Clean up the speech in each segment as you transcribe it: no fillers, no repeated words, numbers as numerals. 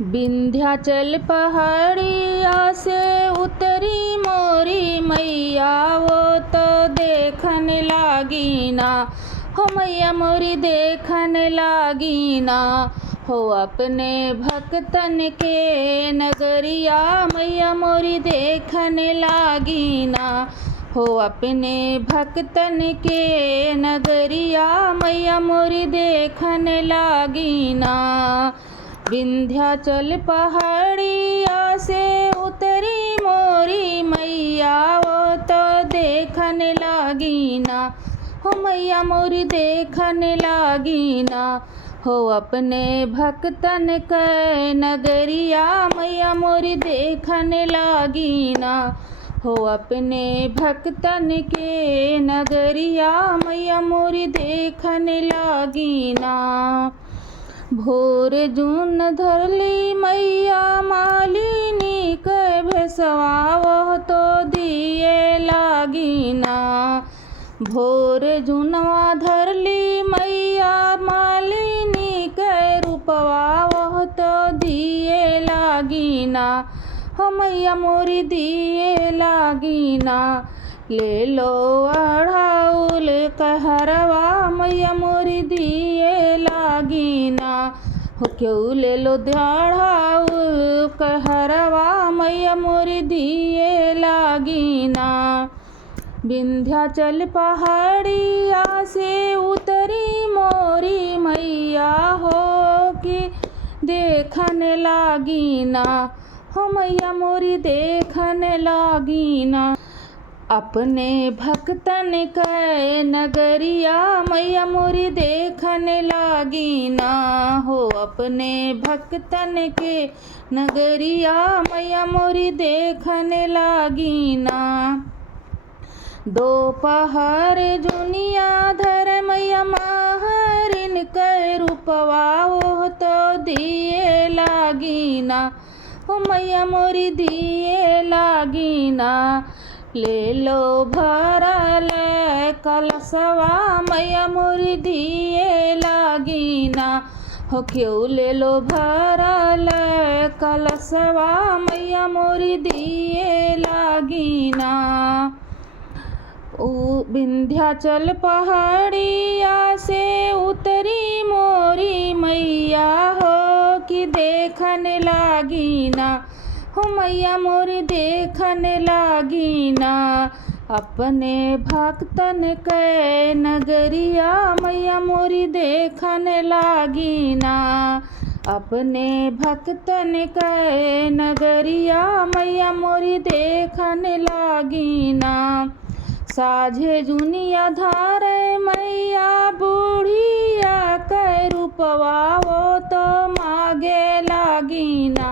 विंध्याचल पहाड़िया से उतरी मोरी मैया, वो तो देखन लागी ना हो मैया मोरी देखन लागी ना हो। अपने भक्तन के नगरिया मैया मोरी देखन लागी ना हो। अपने भक्तन के नगरिया मैया मोरी देखन लागी ना। विंध्याचल पहाड़िया से उतरी मोरी मैया, वो तो देखन लागी ना हो मैया मोरी देखन लागी ना हो। अपने भक्तन के नगरिया मैया मोरी देखन लागी ना हो। अपने भक्तन के नगरिया मैया मोरी देखन लागी ना। भोर जून धरली मैया मालिनी के भेसवा, वो तो दिए लागी ना। भोर जूनवा धरली मैया मालिनी के रूपवा, वो तो दिए लागी ना हो मैया मोरी दिए लागी ना। ले लो अढ़ाउल कहरवा मैया मोरी दिए लागी ना हो। क्यों ले लो अढ़ाउल कहरवा मैया मोरी दिए लागी ना। विंध्याचल पहाड़िया से उतरी मोरी मैया हो कि देखन लागी ना हो मैया मोरी देखन लागी ना। अपने भक्तन के नगरिया मैया मोरी देखन लागी ना हो। अपने भक्तन के नगरिया मैया मोरी देखन लागी ना। दोपहर जुनिया धर मैया महरिन के रूपवा, वो तो दिए लागी ना हो मैया मोरी दिए लागी ना। ले लो भरल कलशवा मैया मोरी दिए लागी ना हो। क्यों ले लो भरल कलशवा मैया मोरी दिए लागी ना। विंध्याचल पहाड़िया से उतरी मोरी मैया हो कि देखन लागी ना हो मैया मोरी देखन लागी ना। अपने भक्तन के नगरिया मैया मोरी देखन लागी ना। अपने भक्तन के नगरिया मैया मोरी देखन लागी ना। साझे जुनिया धारे मैया बूढ़िया के रूपवा, वो तो मागे लागी ना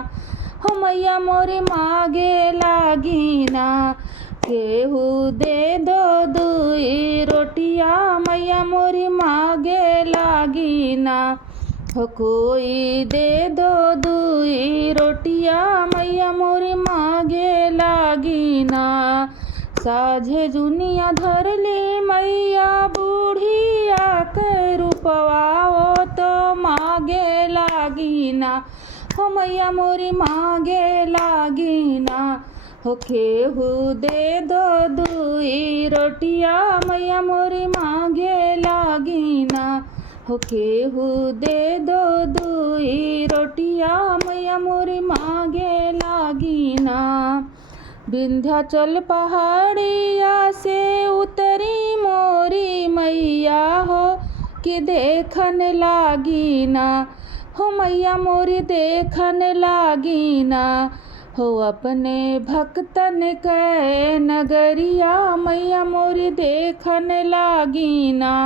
हो मैया मोरी मागे लागी ना। केहू दे दो दुई रोटिया मैया मोरी मागे लागी ना हो। कोई दे दो दुई रोटिया मैया मोरी मागे लागी ना। साझे जुनिया धरली मैया बूढ़िया के रूपवा, वो तो मागे लागी ना हो मैया मोरी मागे लागी ना हो। केहू दे दो दुई रोटिया मैया मोरी मागे लागी ना हो। केहू दे दो दुई रोटिया मैया मोरी मागे लागी ना। विंध्याचल पहाड़िया से उतरी मोरी मैया हो कि देखन लागी ना हो मैया मोरी देखन लागी ना हो। अपने भक्तन के नगरिया मैया मोरी देखन लागी ना।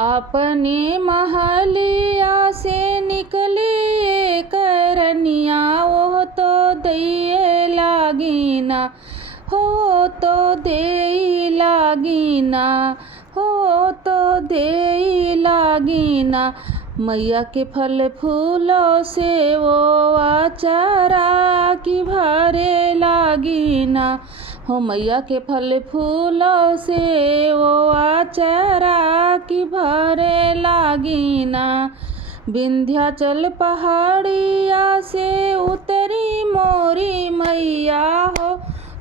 अपने महलिया से निकली करनिया, वो तो दिए लागी ना हो तो दे लागी ना हो तो दे लागी ना। मैया के फल फूलों से वो आचारा की भरे लागी ना हो। मैया के फल फूलों से वो आचारा की भरे लागी ना। विंध्याचल पहाड़िया से उतरी मोरी मैया हो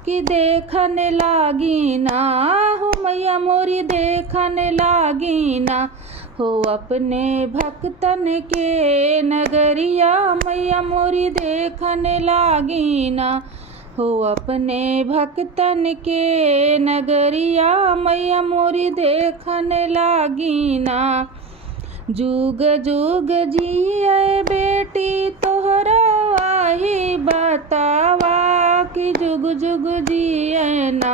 कि देखने लागी ना हो मैया मोरी देखने लागी ना हो अपने भक्तन के नगरिया मैया मोरी देखने लागी ना हो अपने भक्तन के नगरिया मैया मोरी देखने लागी ना। जुग जुग जिए बेटी तोहरा आही बतावा कि जुग जुग जिए ना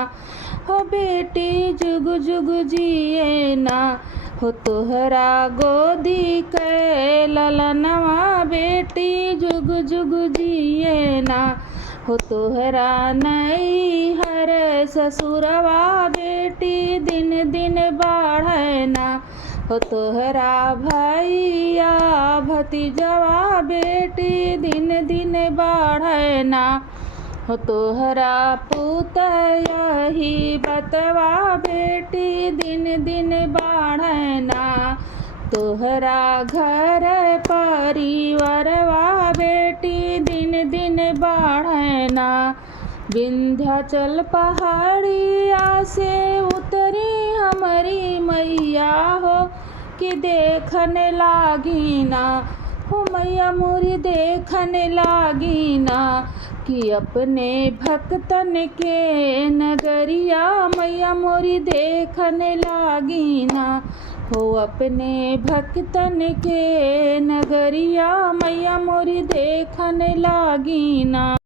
हो बेटी जुग जुग जिए ना हो तोहरा गोदी के ललनवा बेटी जुग जुग जिए ना हो तोहरा नैहर ससुरवा बेटी दिन दिन बढ़े ना हो तोहरा भैया भतीजवा बेटी दिन दिन बढ़े ना हो तोहरा पुतया ही बतवा बेटी दिन दिन बढ़े ना तोहरा घर परिवारवा बेटी दिन दिन बढ़े ना। विंध्याचल पहाड़िया से उतरी हमारी मैया हो कि देखने लागी ना हो मैया मोरी देखने लागी ना कि अपने भक्तन के नगरिया मैया मोरी देखने लागी ना हो अपने भक्तन के नगरिया मैया मोरी देखने लागी ना।